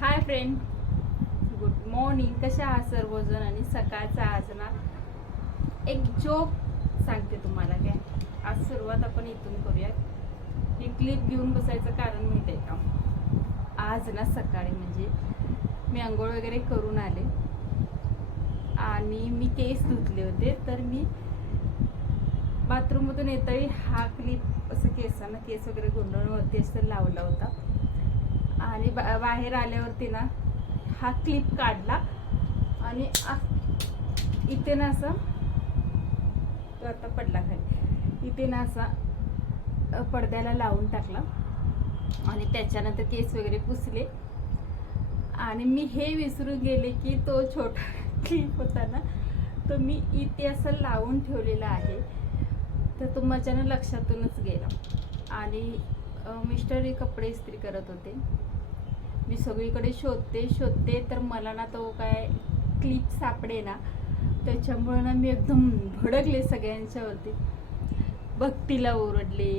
Hi friend good morning कशा आहात सर्वजण? आणि सकाळचा आज ना एक जोक सांगते तुम्हाला काय आज सुरुवात आपण इथून करूयात. ही क्लिप घेऊन बसायचं कारण माहिती आहे का? आज ना सकाळी म्हणजे मी आंघोळ वगैरे करून आले. आणि मी केस धुतले होते तर मी बाथरूममधून येताही हा क्लिप असं केसांना केस वगैरे गुंडळून वरती असं लावला होता. आणि बा बाहेर आल्यावरती ना हा क्लिप काढला. आणि इथे ना असा तो आता पडला खाली. इथे ना असा पडद्याला लावून टाकला. आणि त्याच्यानंतर केस वगैरे पुसले. आणि मी हे विसरून गेले की तो छोटा क्लिप होता ना तो मी इथे असं लावून ठेवलेला आहे. तर तो माझ्यानं लक्षातूनच गेला. आणि मिस्टर हे कपडे इस्त्री करत होते. मी सगळीकडे शोधते शोधते तर मला ना तो काय क्लिप सापडे ना त्याच्यामुळे ना मी एकदम भडकले सगळ्यांच्यावरती. भक्तीला ओरडले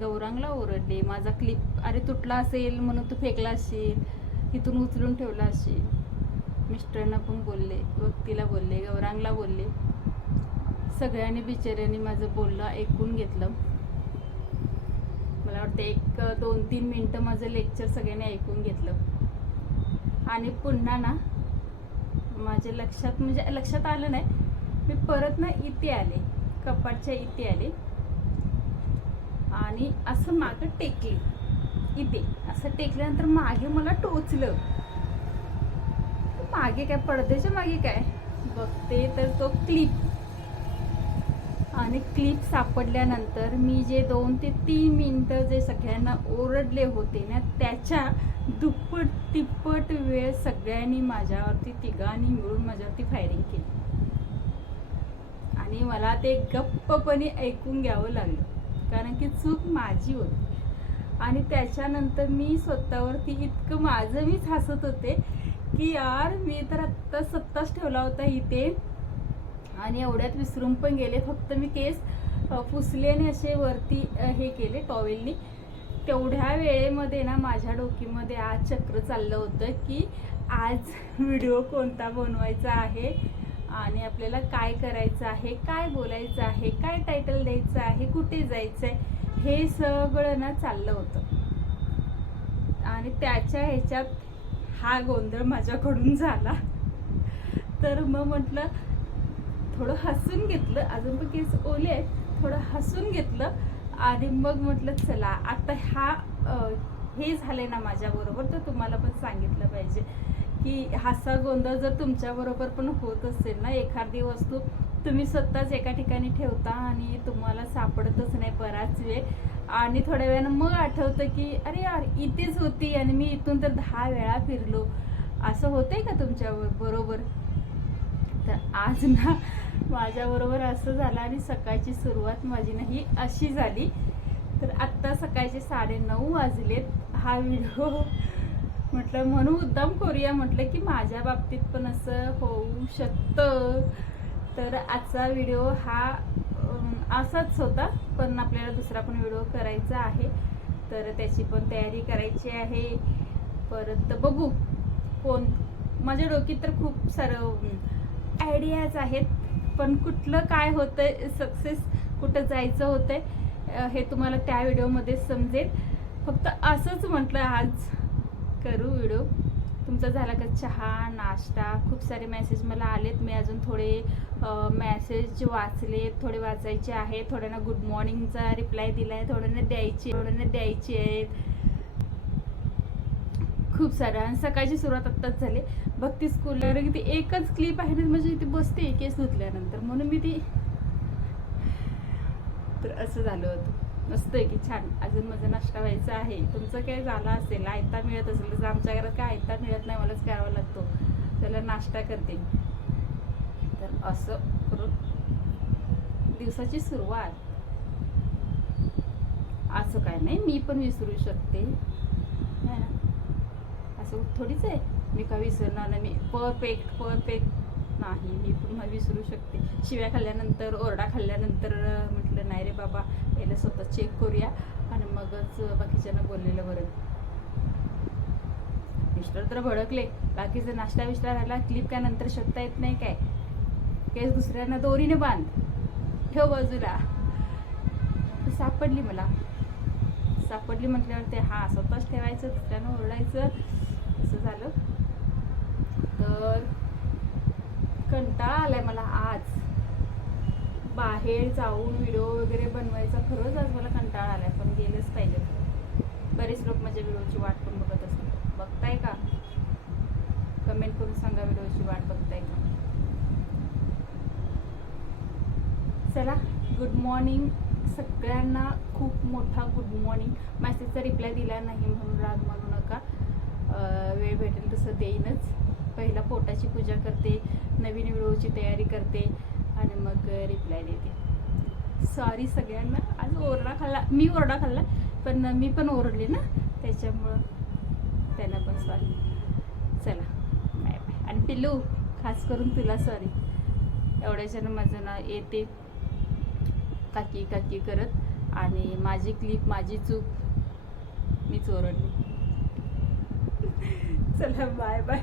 गौरांगला ओरडले माझा क्लिप अरे तुटला असेल म्हणून तू फेकला असेल इथून उचलून ठेवला असेल. मिस्टरना पण बोलले भक्तीला बोलले गौरांगला बोलले. सगळ्यांनी बिचाऱ्यांनी माझं बोलणं ऐकून घेतलं. वाटतं एक दोन तीन मिनटं माझं लेक्चर सगळ्यांनी ऐकून घेतलं. आणि पुन्हा ना माझ्या लक्षात म्हणजे लक्षात आलं नाही मी परत ना इथे आले कपाटच्या इथे आले. आणि असं मागं टेकले इथे. असं टेकल्यानंतर मागे मला टोचलं. मागे काय पडद्याच्या मागे काय? बघते तर तो क्लिप आणि क्लिप सापडल्यानंतर मी जे दोन ते तीन मिनटं जे सगळ्यांना ओरडले होते ना त्याच्या दुप्पट तिप्पट वेळ सगळ्यांनी माझ्यावरती तिघांनी मिळून माझ्यावरती फायरिंग केली. आणि मला ते गप्पपणे ऐकून घ्यावं लागलं. कारण की चूक माझी होती. आणि त्याच्यानंतर मी स्वतःवरती इतकं माझं मीच हसत होते की यार मी तर आत्ता सत्ताच ठेवला होता इथे. आणि एवढ्यात विसरून पण गेले. फक्त मी केस फुसलेने पुसले आणि असे वरती हे केले टॉवेलनी तेवढ्या वेळेमध्ये ना माझ्या डोकीमध्ये आज चक्र चाललं होतं की आज व्हिडिओ कोणता बनवायचा आहे आणि आपल्याला काय करायचं आहे काय बोलायचं आहे काय टायटल द्यायचं आहे कुठे जायचं आहे हे सगळं ना चाललं होतं. आणि त्याच्या ह्याच्यात हा गोंधळ माझ्याकडून झाला. तर मग म्हटलं थोडं हसून घेतलं. अजून पण केस ओले आहेत. थोडं हसून घेतलं. आणि मग म्हटलं चला आता हा हे झालंय ना माझ्याबरोबर तर तुम्हाला पण सांगितलं पाहिजे की हासा गोंधळ जर तुमच्याबरोबर पण होत असेल ना एखादी वस्तू तुम्ही स्वतःच एका ठिकाणी ठेवता आणि तुम्हाला सापडतच नाही बराच वेळ. आणि थोड्या वेळानं मग आठवतं की अरे यार इथेच होती आणि मी इथून तर दहा वेळा फिरलो. असं होतंय का तुमच्या बरोबर? तर आज ना माझ्याबरोबर असं झालं आणि सकाळची सुरुवात माझी ना ही अशी झाली. तर आत्ता सकाळचे साडे नऊ वाजलेत. हा व्हिडिओ म्हटलं म्हणून उद्दाम करूया. म्हटलं की माझ्या बाबतीत पण असं होऊ शकतं. तर आजचा व्हिडिओ हा असाच होता पण आपल्याला दुसरा पण व्हिडिओ करायचा आहे. तर त्याची पण तयारी करायची आहे. परत बघू. कोण? माझ्या डोकीत तर खूप सारं आयडियाज आहेत पण कुठलं काय होतंय सक्सेस कुठं जायचं होतंय हे तुम्हाला त्या व्हिडिओमध्ये समजेल. फक्त असंच म्हटलं आज करू व्हिडिओ. तुमचा झाला का चहा नाश्ता? खूप सारे मेसेज मला आलेत. मी अजून थोडे मेसेज वाचले थोडे वाचायचे आहेत. थोड्यांना गुड मॉर्निंगचा रिप्लाय दिला आहे थोड्यांना द्यायचे थोड्यांना द्यायचे आहेत. खूप सारं आणि सकाळची सुरुवात आत्ताच झाली. भक्ती स्कूलला ती एकच क्लिप आहे ना म्हणजे ती बसते केस धुतल्यानंतर. म्हणून मी ती तर असं झालं होतं. मस्त आहे की छान. अजून माझा नाश्ता व्हायचा आहे. तुमचं काय झालं असेल? आयता मिळत असेल तसं आमच्या घरात काय आयता मिळत नाही मलाच करावा लागतो. त्याला नाश्ता करते. तर असं करून दिवसाची सुरुवात. असं काय नाही मी पण विसरू शकते. असं थोडीच आहे. मी का विसरणार नाही. मी परफेक्ट परफेक्ट नाही मी पण विसरू शकते. शिव्या खाल्ल्यानंतर ओरडा खाल्ल्यानंतर म्हटलं नाही रे बाबा पहिलं स्वतः चेक करूया. आणि मगच बाकीच्यांना बोललेलं बरं. मिस्टर तर भडकले. बाकीचं नाश्ता विष्टा राहिला क्लिप काय नंतर शोधता येत नाही काय? केस दुसऱ्यांना दोरीने बांध. ठेव बाजूला. सापडली मला. सापडली म्हटल्यावर ते हा स्वतःच ठेवायचं दुसऱ्यानं ओरडायचं. असं झालं. तर कंटाळा आलाय मला आज. बाहेर जाऊन व्हिडिओ वगैरे बनवायचा खरंच आज मला कंटाळा आलाय पण गेलंच पाहिजे. बरेच लोक माझ्या व्हिडिओची वाट पण बघत असतात. बघताय का? कमेंट करून सांगा व्हिडिओची वाट बघताय का? चला गुड मॉर्निंग सगळ्यांना खूप मोठा गुड मॉर्निंग मॅसेजचा रिप्लाय दिला नाही म्हणून राग भेटेल पहिला पोटाची पूजा करते नवीन व्हिडिओची तयारी करते आणि मग रिप्लाय देते. सॉरी सगळ्यांना आज ओरडा खाल्ला. मी ओरडा खाल्ला पण मी पण ओरडले ना त्याच्यामुळं त्यांना पण सॉरी चला बाय बाय आणि पिल्लू खास करून तुला सॉरी एवढ्याच्यानं माझं ना येते. काकी काकी करत. आणि माझी क्लिप माझी चूक मी ओरडली. चला बाय बाय